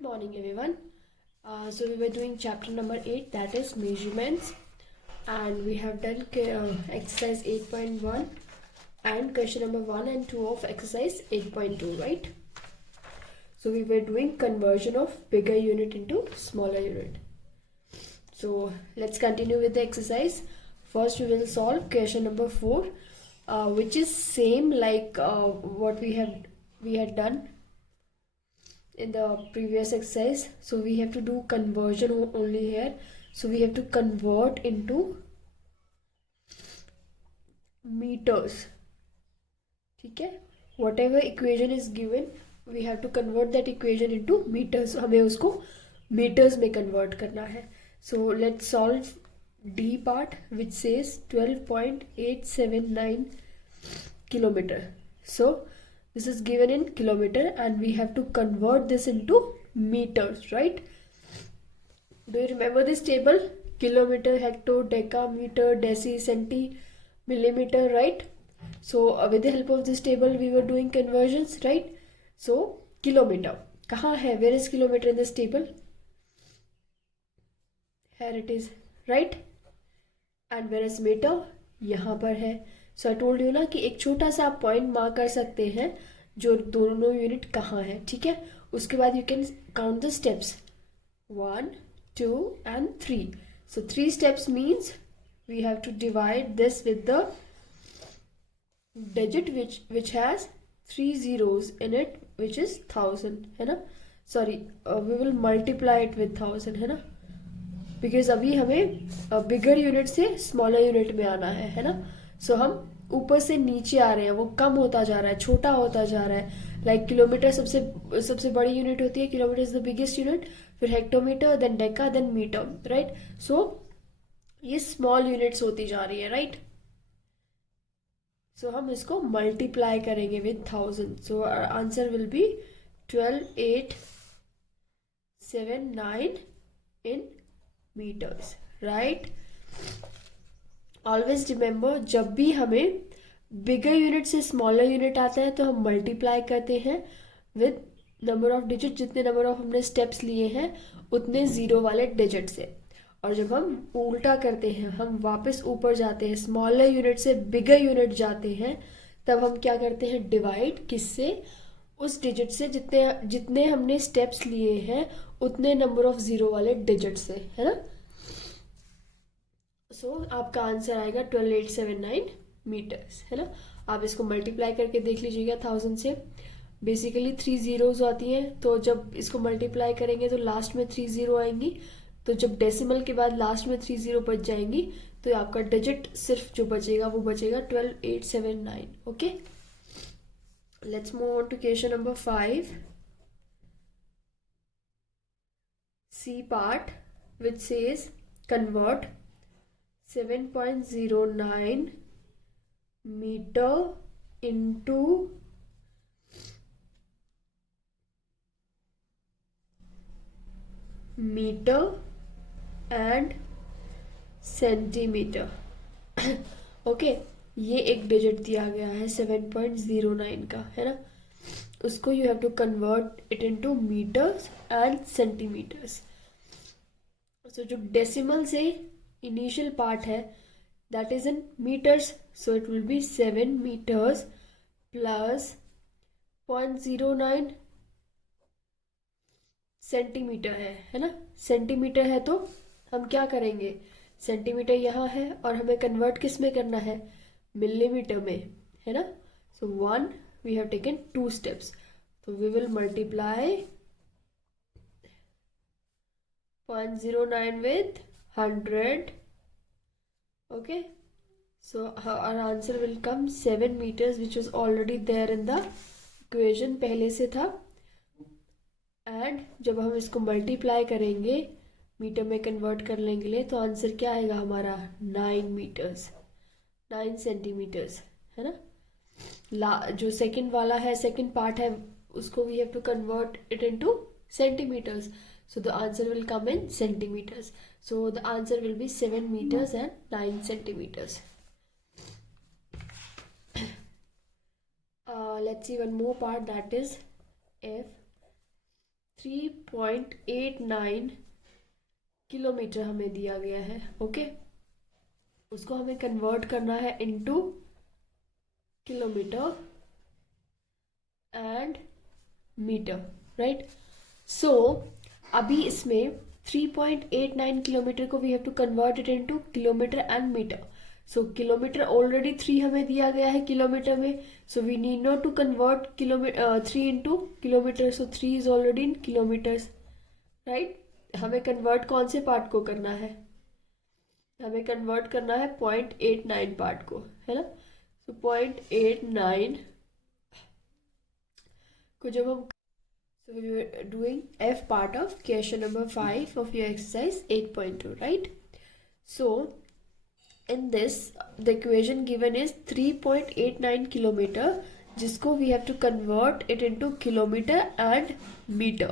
Good morning, everyone. So we were doing chapter number 8, that is measurements, and we have done exercise 8.1 and question number 1 and 2 of exercise 8.2, right? So we were doing conversion of bigger unit into smaller unit. So let's continue with the exercise. First we will solve question number 4, which is same like what we had done in the previous exercise. So we have to do conversion only here. So we have to convert into meters. ठीक है, whatever equation is given we have to convert that equation into meters. हमें उसको meters में convert करना है. So let's solve D part, which says 12.879 kilometer. So this is given in kilometer and we have to convert this into meters, right? Do you remember this table? Kilometer, hecto, decameter, deci, centi, millimeter, right? So with the help of this table we were doing conversions, right? So kilometer कहाँ है? Where is kilometer in this table? Here it is, right? And where is meter? यहाँ पर है. So I told you ना कि एक छोटा सा आप पॉइंट मार्क कर सकते हैं जो दोनों यूनिट कहाँ है, ठीक है? उसके बाद you can count the steps 1, 2 and 3. So 3 steps means we have to divide this with the digit which has 3 zeros in it, which is 1000, है ना? Sorry, we will multiply it with 1000, है ना? बिकॉज अभी हमें bigger unit से smaller unit में आना है ना? सो हम ऊपर से नीचे आ रहे हैं, वो कम होता जा रहा है, छोटा होता जा रहा है. लाइक किलोमीटर सबसे बड़ी यूनिट होती है, kilometre is the biggest unit, फिर hectometre, then deca, then metre, right? So ये स्मॉल यूनिट्स होती जा रही है, राइट? सो हम इसको मल्टीप्लाई करेंगे with 1000. So answer will B 12879 in meters, right? Always remember, जब भी हमें बिगर यूनिट से स्मॉलर यूनिट आता है तो हम मल्टीप्लाई करते हैं विद नंबर ऑफ डिजिट, जितने नंबर ऑफ हमने स्टेप्स लिए हैं उतने जीरो वाले डिजिट से. और जब हम उल्टा करते हैं, हम वापस ऊपर जाते हैं, स्मॉलर यूनिट से बिगर यूनिट जाते हैं, तब हम क्या करते हैं? डिवाइड किससे? उस डिजिट से जितने हमने स्टेप्स लिए हैं उतने नंबर ऑफ जीरो वाले डिजिट से, है ना? सो आपका आंसर आएगा 12879 मीटर्स, है ना? आप इसको मल्टीप्लाई करके देख लीजिएगा 1000 से. बेसिकली 3 जीरोज आती हैं, तो जब इसको मल्टीप्लाई करेंगे तो लास्ट में 3 जीरो आएंगी. तो जब डेसिमल के बाद लास्ट में 3 जीरो बच जाएंगी तो आपका डिजिट सिर्फ जो बचेगा वो बचेगा 12879. Okay, let's move on to question number 5, C part, which says convert 7.09 meter into meter and centimeter. Okay, ये एक डिजिट दिया गया है 7.09 का, है ना? उसको you have to convert it into metres and centimetres. So जो डेसिमल से इनिशियल पार्ट है that is in metres, so it will be 7 metres plus 0.09 centimetre है ना? सेंटीमीटर है तो हम क्या करेंगे? सेंटीमीटर यहाँ है और हमें कन्वर्ट किस में करना है? मिलीमीटर में, है ना? सो 1 we have taken 2 steps, so we will multiply 0.09 with 100. Okay, so our answer will come 7 meters, which was already there in the equation, पहले से था. एंड जब हम इसको मल्टीप्लाई करेंगे मीटर में कन्वर्ट करने के लिए तो आंसर क्या आएगा हमारा? 9 मीटर्स, 9 सेंटीमीटर्स, है ना? जो सेकंड वाला है, सेकंड पार्ट है, उसको we have to convert it into centimetres. So the answer will come in centimetres. So the answer will be 7 meters and 9 centimeters. Let's see one more part, that is F 3.89 kilometre हमें दिया गया है। Okay, उसको हमें convert करना है into kilometre and metre, right. So अभी इसमें 3.89 किलोमीटर को we have to convert it into kilometre and metre. So kilometre already 3 हमें दिया गया है किलोमीटर में, so we need not to convert kilometre 3 into kilometre, so 3 is already in kilometres, right. हमें convert कौन से पार्ट को करना है, हमें कन्वर्ट करना है 0.89 पार्ट को, है ना। सो 0.89 को जब हम, so we were doing F part of question number 5 of your exercise 8.2, right? So in this the equation given is 3.89 kilometer, जिसको we have to convert it into kilometer and meter,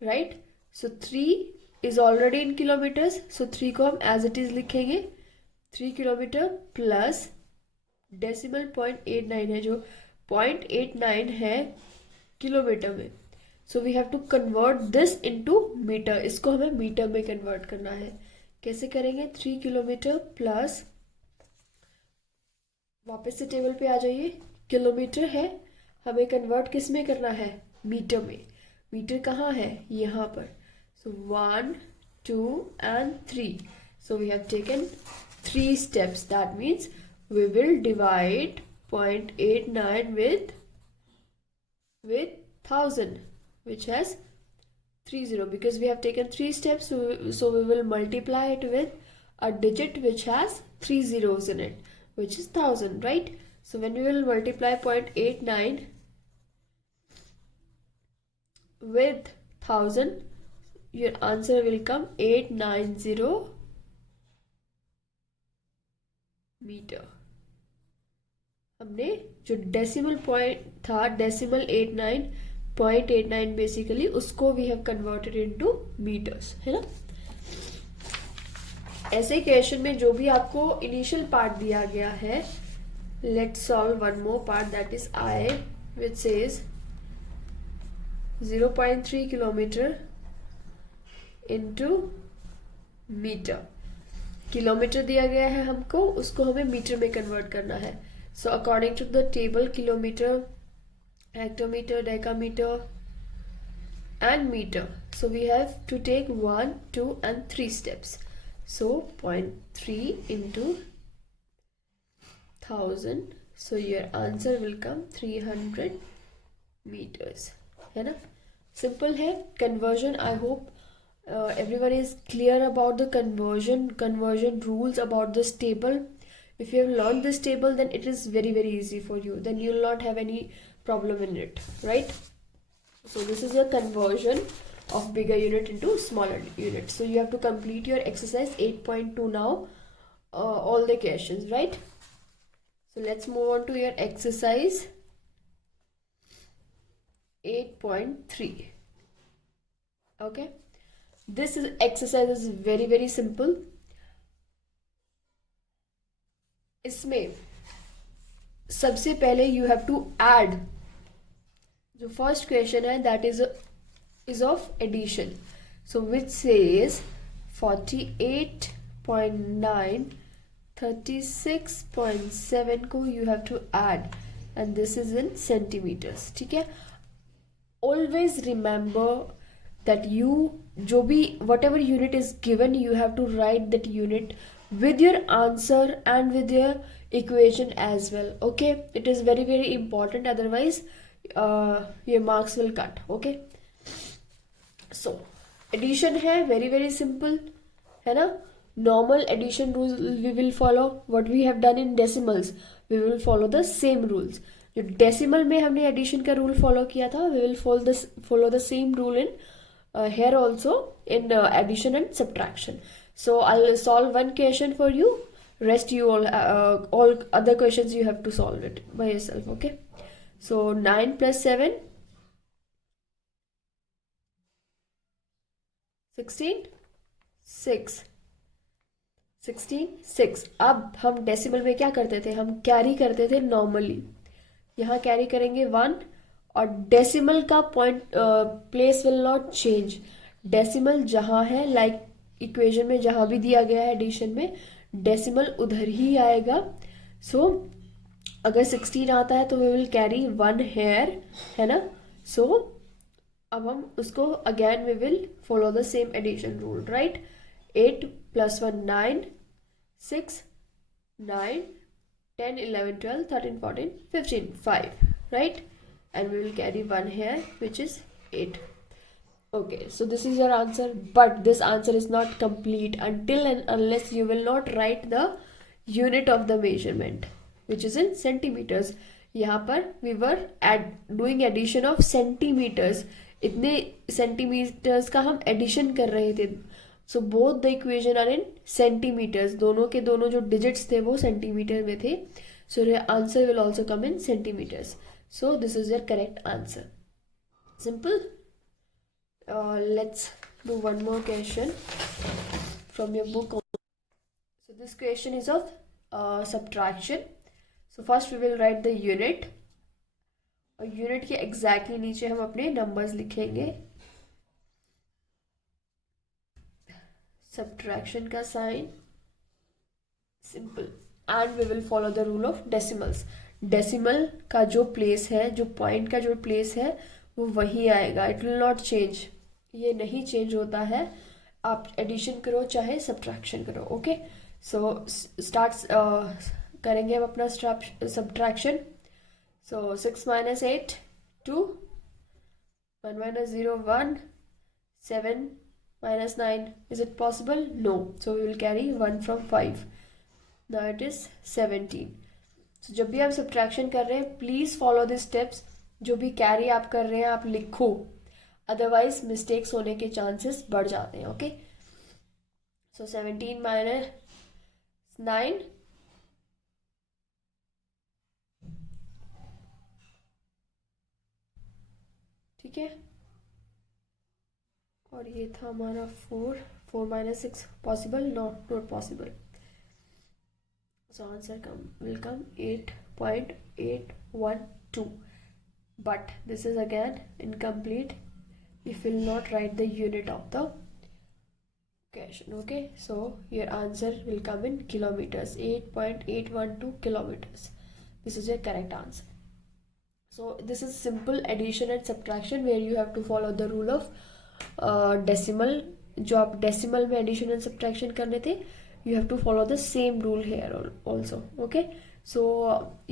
right? So 3 is already in kilometers, so 3 को हम as it is लिखेंगे, 3 kilometre plus decimal 0.89 है, जो 0.89 है kilometre में, so we have to convert this into metre. इसको हमें metre में कन्वर्ट करना है। कैसे करेंगे, 3 किलोमीटर प्लस, वापस से टेबल पे आ जाइए, किलोमीटर है, हमें कन्वर्ट किस में करना है, मीटर में। मीटर कहाँ है, यहाँ पर। सो 1 2 and 3, so we have taken 3 steps, that means we will divide 0.89 with 1000, which has 30, because we have taken 3 steps, so we will multiply it with a digit which has 3 zeros in it, which is 1000, right? So when we will multiply 0.89 with 1000, your answer will come 890 metre. हमने जो decimal point था, decimal 0.89 basically, उसको we have converted into metres, है ना। ऐसे question में जो भी आपको इनिशियल पार्ट दिया गया है, let's solve one more part, that is I, which says 0.3 kilometre into metre. Kilometre दिया गया है हमको, उसको हमें मीटर में कन्वर्ट करना है। So according to the table, kilometre, hectometre, decametre and meter, so we have to take 1 2 and 3 steps. So 0.3 into 1000, so your answer will come 300 meters, है ना। सिंपल है conversion. I hope everyone is clear about the conversion rules about this table. If you have learned this table, then it is very easy for you, then you will not have any problem in it, right? So this is a conversion of bigger unit into smaller unit. So you have to complete your exercise 8.2 now, all the questions, right? So let's move on to your exercise 8.3. okay, this exercise is very simple. इसमें सबसे पहले you have to add, जो first question है that is of addition, so which says 48.9 36.7 को you have to add, and this is in centimeters, ठीक है। always remember that you, जो भी whatever unit is given, you have to write that unit with your answer and with your equation as well, okay? It is very important, otherwise your marks will cut, okay? So addition है very simple, है ना। normal addition rules we will follow, what we have done in decimals we will follow the same rules. जो decimal में हमने addition का rule follow किया था, we will follow the same rule in here also in addition and subtraction. So I'll solve one question for you, rest you all other questions you have to solve it by yourself, okay? So 9 plus 7 16 6। अब हम decimal में क्या करते थे, हम carry करते थे normally. यहाँ कैरी करेंगे 1 और डेसिमल का point place will not change. Decimal जहां है, लाइक इक्वेशन में जहां भी दिया गया है एडिशन में, डेसिमल उधर ही आएगा. सो अगर 16 आता है तो वी विल कैरी 1 हेयर, है ना. सो अब हम उसको again we will follow the same addition rule, right. 8 + 1 9, 6 9, 10 11 12 13 14 15 5, right. And we will carry 1 here, which is 8. Okay, so this is your answer, but this answer is not complete until and unless you will not write the unit of the measurement, which is in centimeters. यहाँ पर we were doing addition of centimeters. इतने centimeters का हम addition कर रहे थे. So both the equation are in centimeters. दोनों के दोनों जो digits थे वो centimeter में थे. So your answer will also come in centimeters. So this is your correct answer. Simple. Let's do one more question from your book. So this question is of subtraction. So first we will write the unit. और unit के exactly नीचे हम अपने numbers लिखेंगे. Subtraction का sign, simple. And we will follow the rule of decimals. Decimal का जो place है, जो पॉइंट का जो प्लेस है, वो वही आएगा. It will not change. ये नहीं चेंज होता है, आप एडिशन करो चाहे सब्ट्रैक्शन करो. ओके, सो स्टार्ट करेंगे हम अपना subtraction. So 6 - 8 2, 1 - 0 1, 7 - 9. Is it possible? No. So we will carry 1 from 5. Now it is 17. So जब भी आप सब्ट्रैक्शन कर रहे हैं, प्लीज फॉलो द स्टेप्स. जो भी कैरी आप कर रहे हैं आप लिखो, अदरवाइज मिस्टेक्स होने के चांसेस बढ़ जाते हैं. ओके, सो 17 - 9, ठीक है. और ये था हमारा 4 - 6 possible, not possible. So answer will come 8.812, but this is again incomplete if will not write the unit of the question. Okay, so your answer will come in kilometers, 8.812 kilometers. This is your correct answer. So this is simple addition and subtraction where you have to follow the rule of decimal. जो आप decimal में addition and subtraction करने थे, you have to follow the same rule here also. Okay, so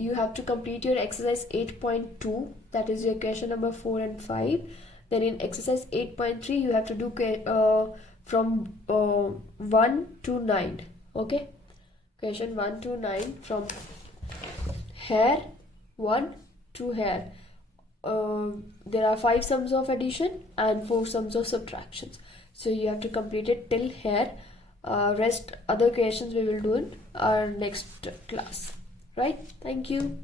you have to complete your exercise 8.2, that is your question number 4 and 5. Then in exercise 8.3 you have to do from 1 to 9. Okay, question 1 to 9, from hair 1 to hair. There are 5 sums of addition and 4 sums of subtractions. So you have to complete it till hair. Rest other questions we will do in our next class. Right? Thank you.